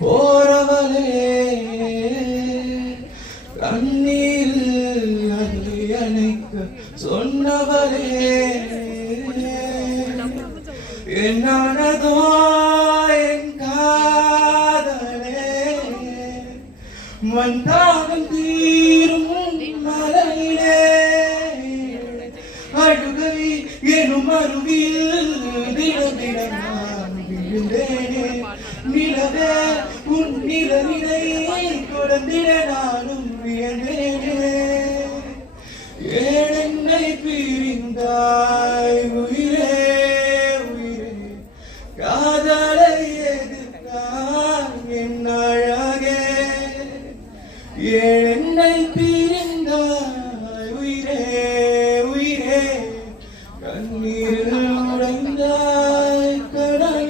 போறவளே கண்ணீர் அள்ளி அணைக்க சொன்னவளே என்னானதோ என் காதலே மந்தாகம் தீரும் மலையிலே அடுகவி எனும் அருகில் தினம் தினம் நான் விழுந்தேனே நிலவே உன் நிலவினை தொடர்ந்திட நானும் வியந்தேனே ஏனென்னை பிரிந்தாய் உயிரே உயிரே காதலை